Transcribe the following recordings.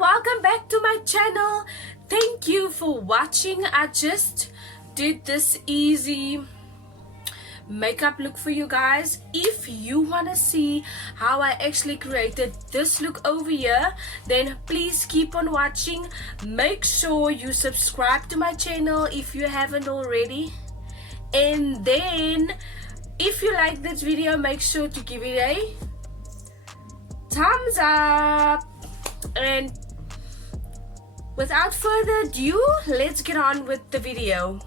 welcome back to my channel. Thank you for watching. I just did this easy makeup look for you guys. If you want to see how I actually created this look over here, then please keep on watching. Make sure you subscribe to my channel if you haven't already, and then if you like this video, make sure to give it a thumbs up. And without further ado, let's get on with the video.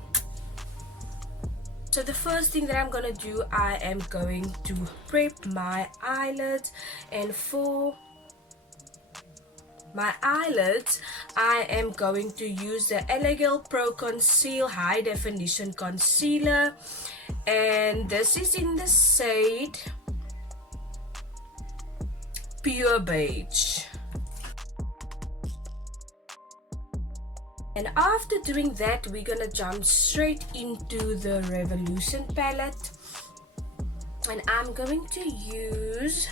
So the first thing that I'm gonna do, I am going to prep my eyelids, and for my eyelids I am going to use the L.AGirl Pro.conceal High Definition Concealer, and this is in the shade Pure Beige. And after doing that, we're gonna jump straight into the Revolution palette, and I'm going to use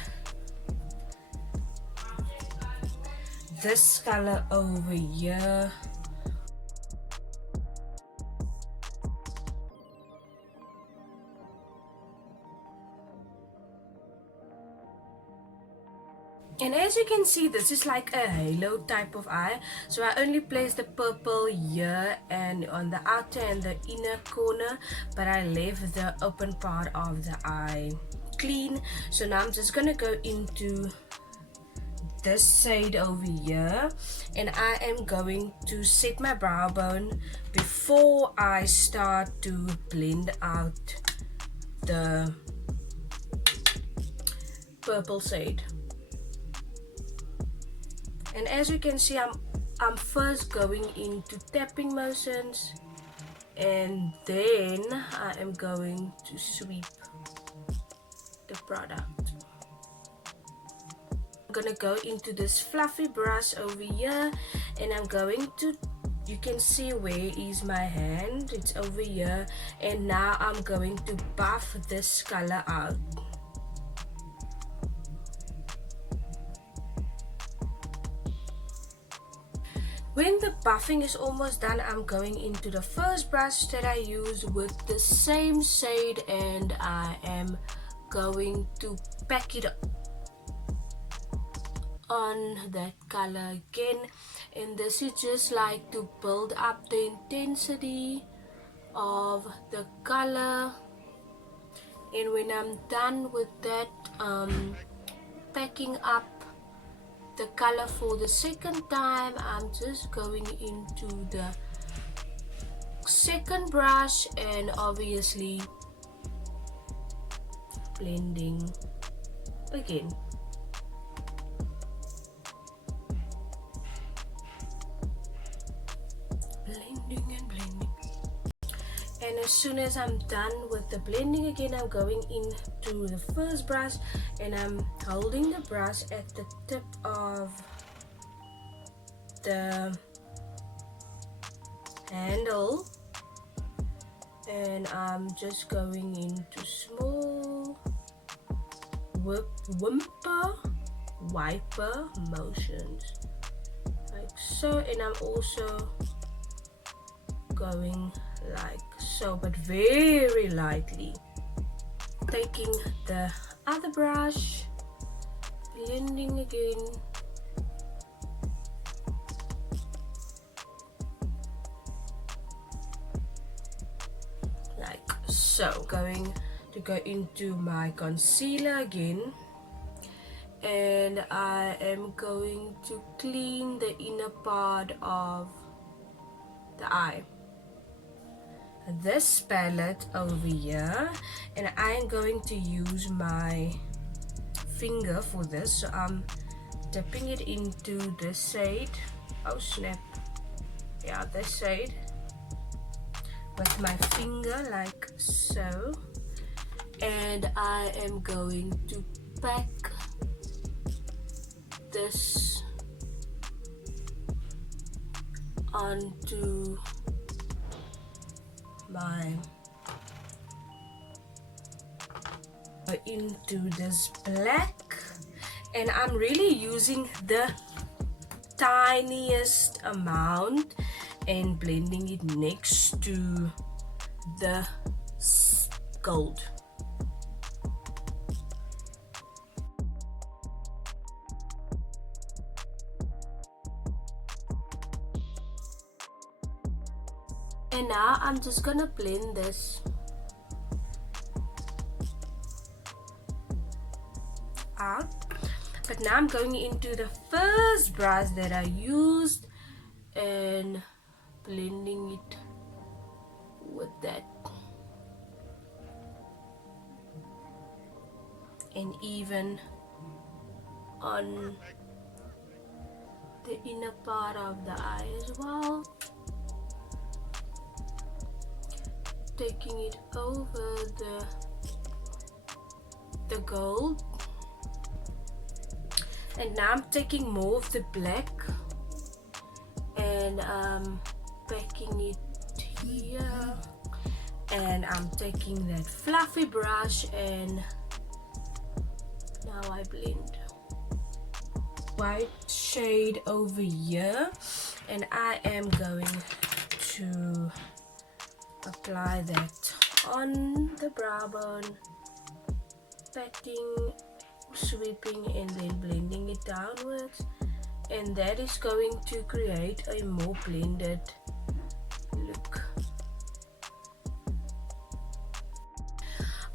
this color over here. And as you can see, this is like a halo type of eye. So I only place the purple here and on the outer and the inner corner, but I left the open part of the eye clean. So now I'm just gonna go into this shade over here, and I am going to set my brow bone before I start to blend out the purple shade. And as you can see, I'm first going into tapping motions, and then I am going to sweep the product. I'm gonna go into this fluffy brush over here, and I'm going to, you can see where is my hand, it's over here, and now I'm going to buff this color out. When the buffing is almost done, I'm going into the first brush that I use with the same shade, and I am going to pack it on that color again. And this is just like to build up the intensity of the color. And when I'm done with that, packing up the color for the second time, I'm just going into the second brush and obviously blending again. Blending and blending. And as soon as I'm done with the blending again, I'm going into the first brush, and I'm holding the brush at the tip of the handle, and I'm just going into small wiper motions like so, and I'm also going like so, but very lightly. Taking the other brush, blending again, like so. Going to go into my concealer again, and I am going to clean the inner part of the eye. This palette over here, and I am going to use my finger for this, so I'm dipping it into the shade, oh snap, yeah, this shade with my finger like so, and I am going to pack this onto my into this black, and I'm really using the tiniest amount and blending it next to the gold. And now I'm just gonna blend this out. But now I'm going into the first brush that I used and blending it with that. And even on the inner part of the eye as well. Taking it over the gold. And now I'm taking more of the black and packing it here, and I'm taking that fluffy brush and now I blend white shade over here, and I am going to apply that on the brow bone, patting, sweeping, and then blending it downwards, and that is going to create a more blended look.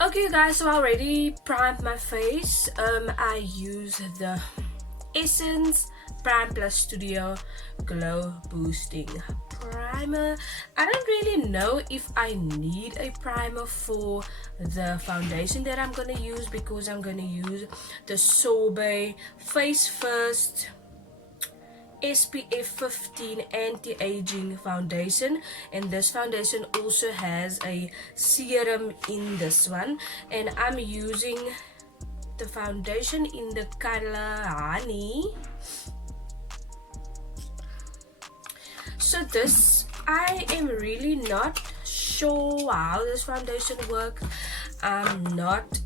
Okay guys, so I already primed my face. I use the Essence Prime Plus Studio Glow Boosting Primer. I don't really know if I need a primer for the foundation that I'm gonna use, because I'm gonna use the Sorbet Face First SPF 15 anti-aging foundation, and this foundation also has a serum in this one, and I'm using the foundation in the color Honey. So this, I am really not sure how this foundation works. I'm not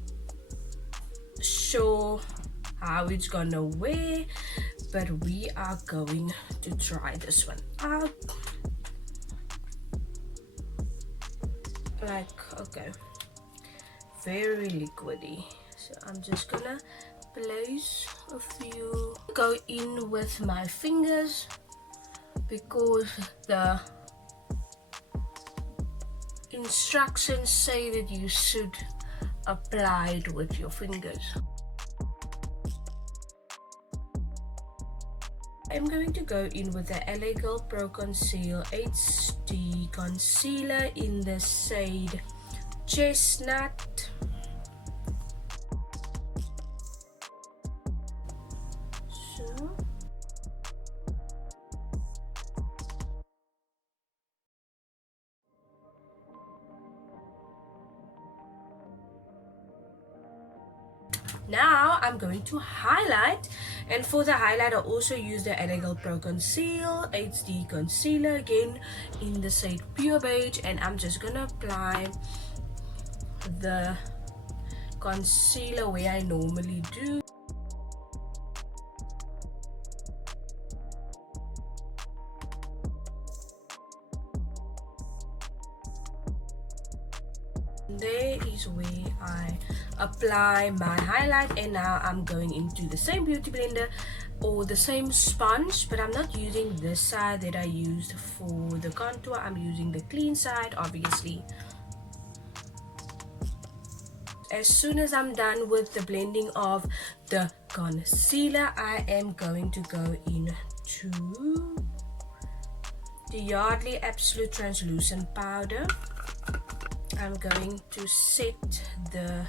sure how it's gonna wear, but we are going to try this one out. Like, okay, very liquidy. So I'm just gonna place a few, go in with my fingers, because the instructions say that you should apply it with your fingers. I'm going to go in with the L.AGirl Pro.conceal HD Concealer in the shade Chestnut. So now I'm going to highlight, and for the highlight I also use the L.AGirl Pro.conceal HD Concealer, again in the shade Pure Beige, and I'm just gonna apply the concealer where I normally do. There is where I apply my highlight, and now I'm going into the same beauty blender or the same sponge, but I'm not using this side that I used for the contour. I'm using the clean side, obviously. As soon as I'm done with the blending of the concealer, I am going to go into the Yardley Absolute Translucent powder. I'm going to set the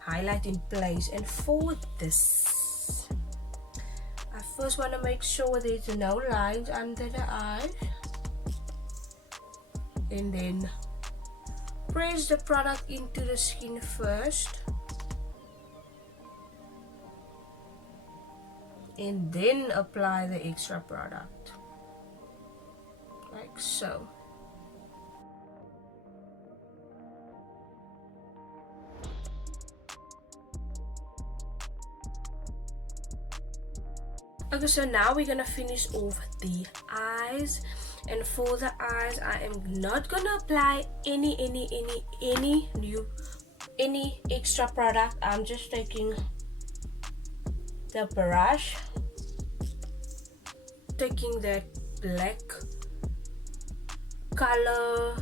highlight in place, and for this I first want to make sure there's no lines under the eyes, and then press the product into the skin first, and then apply the extra product like so. Okay, so now we're gonna finish off the eyes, and for the eyes I am not gonna apply any extra product. I'm just taking the brush, taking that black color,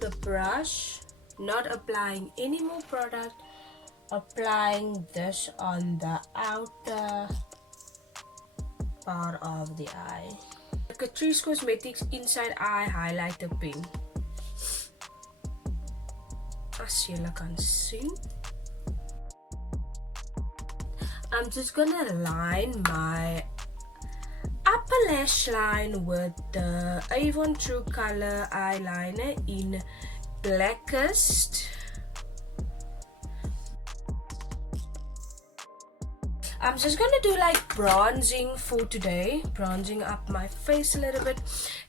the brush, not applying any more product, applying this on the outer part of the eye. The Catrice Cosmetics Inside Eye Highlighter Pen. As julle kan sien, I'm just gonna line my upper lash line with the Avon True Color eyeliner in Blackest. I'm just gonna do like bronzing for today, bronzing up my face a little bit,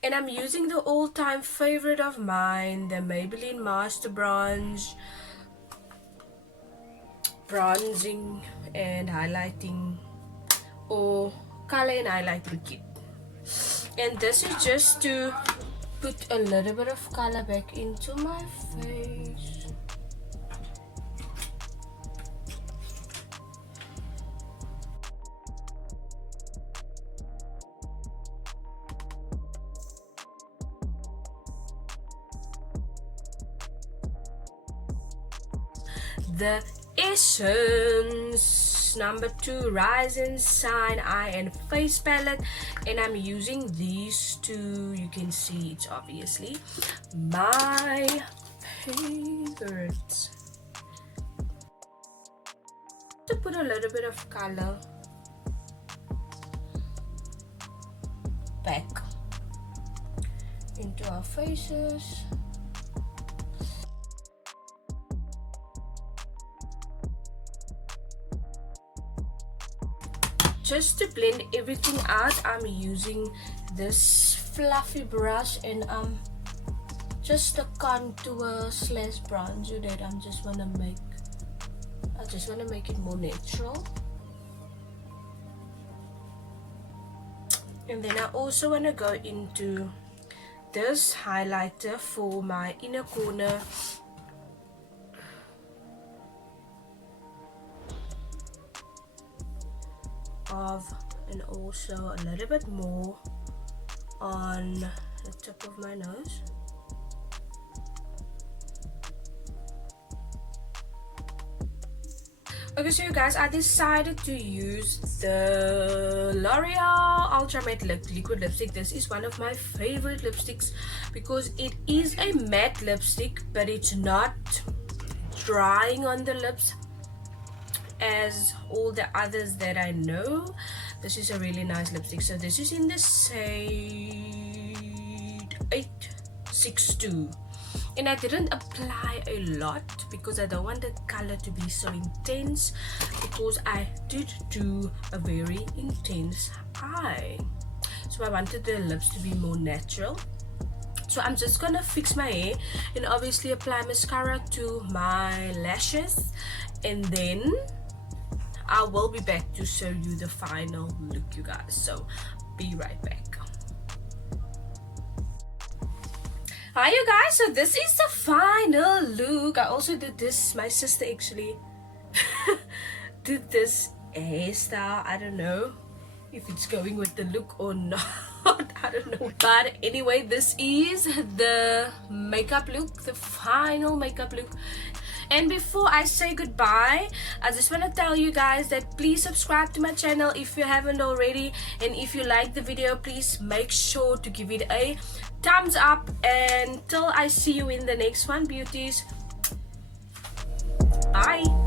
and I'm using the all-time favorite of mine, the Maybelline Master bronzing and highlighting, or color and highlighting kit. And this is just to put a little bit of color back into my face. The Essence number 2 Rise and Shine Eye and Face Palette, and I'm using these two. You can see it's obviously my favorites. To put a little bit of color back into our faces. Just to blend everything out, I'm using this fluffy brush, and just a contour slash bronzer that I just wanna make it more natural. And then I also wanna go into this highlighter for my inner corner. And also a little bit more on the tip of my nose. Okay, so you guys, I decided to use the L'Oreal Ultra Matte Liquid Lipstick. This is one of my favorite lipsticks because it is a matte lipstick, but it's not drying on the lips as all the others that I know. This is a really nice lipstick. So this is in the shade 862, and I didn't apply a lot because I don't want the color to be so intense, because I did do a very intense eye, so I wanted the lips to be more natural. So I'm just gonna fix my hair and obviously apply mascara to my lashes, and then I will be back to show you the final look, you guys. So be right back. Hi you guys, so this is the final look. I also did this, my sister actually did this hairstyle. I don't know if it's going with the look or not. I don't know, but anyway, this is the makeup look, the final makeup look. And before I say goodbye, I just want to tell you guys that please subscribe to my channel if you haven't already, and if you like the video, please make sure to give it a thumbs up. And till I see you in the next one, beauties, bye.